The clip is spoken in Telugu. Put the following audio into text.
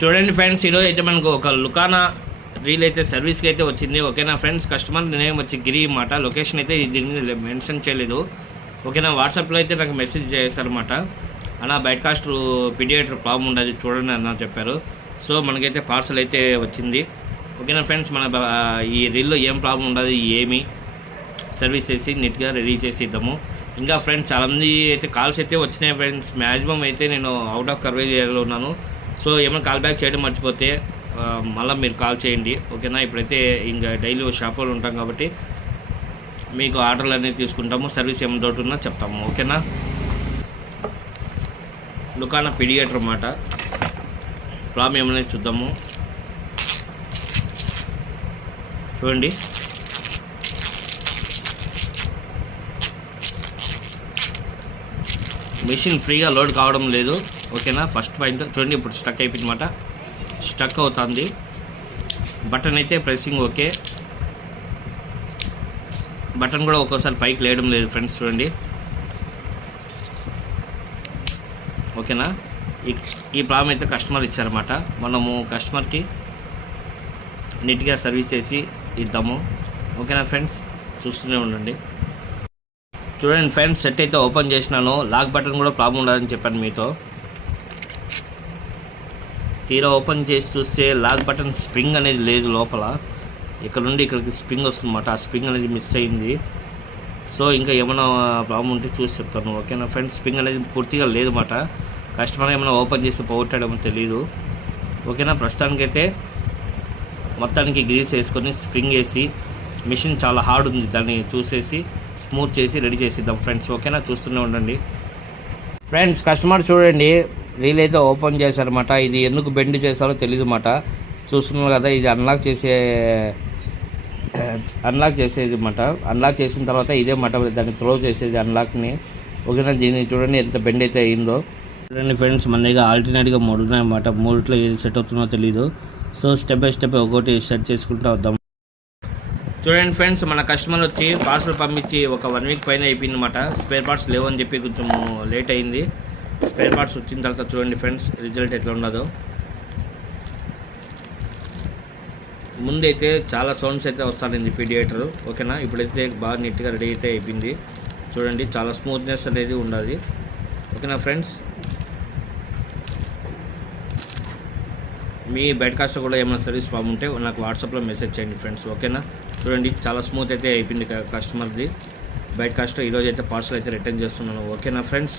చూడండి ఫ్రెండ్స్, ఈరోజు అయితే మనకు ఒక లుకానా రీల్ అయితే సర్వీస్కి అయితే వచ్చింది. ఓకేనా ఫ్రెండ్స్, కస్టమర్ నేమ్ వచ్చి గిరి అన్నమాట. లొకేషన్ అయితే దీన్ని మెన్షన్ చేయలేదు. ఓకేనా, వాట్సాప్లో అయితే నాకు మెసేజ్ చేశారన్నమాట. అన్న బయట కాస్ట్ పీడియాట్రిక్ ప్రాబ్లం ఉండదు చూడండి అన్న చెప్పారు. సో మనకైతే పార్సల్ అయితే వచ్చింది. ఓకేనా ఫ్రెండ్స్, మన ఈ రీల్లో ఏం ప్రాబ్లం ఉండదు, ఏమి సర్వీస్ చేసి నీట్గా రెడీ చేసి ఇద్దాము. ఇంకా ఫ్రెండ్స్ చాలామంది అయితే కాల్స్ అయితే వచ్చినాయి ఫ్రెండ్స్. మ్యాక్సిమం అయితే నేను అవుట్ ఆఫ్ కవరేజ్ ఏరియాలో ఉన్నాను. సో ఏమైనా కాల్ బ్యాక్ చేయడం మర్చిపోతే మళ్ళీ మీరు కాల్ చేయండి. ఓకేనా, ఇప్పుడైతే ఇంకా డైలీ షాప్లో ఉంటాం కాబట్టి మీకు ఆర్డర్లు అనేది తీసుకుంటాము. సర్వీస్ ఏమైనా డౌట్ ఉన్నా చెప్తాము. ఓకేనా, లుకానా పీడియాట్రిక్ అన్నమాట. ప్రాబ్లం ఏమైనా చూద్దాము. చూడండి, మెషిన్ ఫ్రీగా లోడ్ కావడం లేదు. ఓకేనా, ఫస్ట్ పాయింట్ చూడండి. ఇప్పుడు స్టక్ అయిపోయింది అన్నమాట, స్టక్ అవుతుంది. బటన్ అయితే ప్రెస్సింగ్ ఓకే, బటన్ కూడా ఒక్కోసారి పైకి లేయడం లేదు ఫ్రెండ్స్. చూడండి, ఓకేనా. ఈ ప్రాబ్లం అయితే కస్టమర్ ఇచ్చారన్నమాట. మనము కస్టమర్కి నీట్గా సర్వీస్ చేసి ఇద్దాము. ఓకేనా ఫ్రెండ్స్, చూస్తూనే ఉండండి. చూడండి ఫ్రెండ్స్, సెట్ అయితే ఓపెన్ చేసినాను. లాక్ బటన్ కూడా ప్రాబ్లం ఉండదని చెప్పాను మీతో. తీరా ఓపెన్ చేసి చూస్తే లాక్ బటన్ స్ప్రింగ్ అనేది లేదు లోపల. ఇక్కడ నుండి ఇక్కడికి స్ప్రింగ్ వస్తుందన్నమాట. ఆ స్ప్రింగ్ అనేది మిస్ అయింది. సో ఇంకా ఏమైనా ప్రాబ్లం ఉంటే చూసి చెప్తాను. ఓకేనా ఫ్రెండ్స్, స్ప్రింగ్ అనేది పూర్తిగా లేదన్నమాట. కస్టమర్ ఏమైనా ఓపెన్ చేసి పోగొట్టాడేమో తెలియదు. ఓకేనా, ప్రస్తుతానికైతే మొత్తానికి గ్రీస్ వేసుకొని స్ప్రింగ్ వేసి, మిషన్ చాలా హార్డ్ ఉంది, దాన్ని చూసేసి స్మూత్ చేసి రెడీ చేసిద్దాం ఫ్రెండ్స్. ఓకేనా, చూస్తూనే ఉండండి ఫ్రెండ్స్. కస్టమర్ చూడండి, రీల్ అయితే ఓపెన్ చేశారన్నమాట. ఇది ఎందుకు బెండ్ చేశారో తెలియదు అన్నమాట. చూస్తున్నారు కదా, ఇది అన్లాక్ చేసేది అన్నమాట. అన్లాక్ చేసిన తర్వాత ఇదే మాట దాన్ని త్రో చేసేది అన్లాక్ని. ఓకేనా, దీన్ని చూడండి ఎంత బెండ్ అయితే అయిందో. చూడండి ఫ్రెండ్స్, మన దగ్గర ఆల్టర్నేట్గా 3 ఉన్నాయన్నమాట. 3లో ఏది సెట్ అవుతుందో తెలియదు. సో స్టెప్ బై స్టెప్ ఒకటి సెట్ చేసుకుంటూ వద్దాం. చూడండి ఫ్రెండ్స్, మన కస్టమర్ వచ్చి పార్సల్ పంపించి ఒక 1 వీక్ పైన అయిపోయింది అన్నమాట. స్పేర్ పార్ట్స్ లేవని చెప్పి కొంచెం లేట్ అయింది. స్పేర్ పార్ట్స్ వచ్చిన తర్వాత చూడండి ఫ్రెండ్స్ రిజల్ట్ ఎట్లా ఉండదో. ముందైతే చాలా సౌండ్స్ అయితే వస్తానండి పీడియాటర్. ఓకేనా, ఇప్పుడైతే బాగా నీట్గా రెడీ అయితే అయిపోయింది. చూడండి, చాలా స్మూత్నెస్ అనేది ఉండాలి. ఓకేనా ఫ్రెండ్స్, మీ బయట కాస్ట్ కూడా ఏమైనా సర్వీస్ ప్రాబ్లం ఉంటే నాకు వాట్సాప్లో మెసేజ్ చేయండి ఫ్రెండ్స్. ఓకేనా, చూడండి చాలా స్మూత్ అయితే అయిపోయింది కస్టమర్ది బయట కాస్ట్. ఈరోజు అయితే పార్సల్ అయితే రిటర్న్ చేస్తున్నాను. ఓకేనా ఫ్రెండ్స్.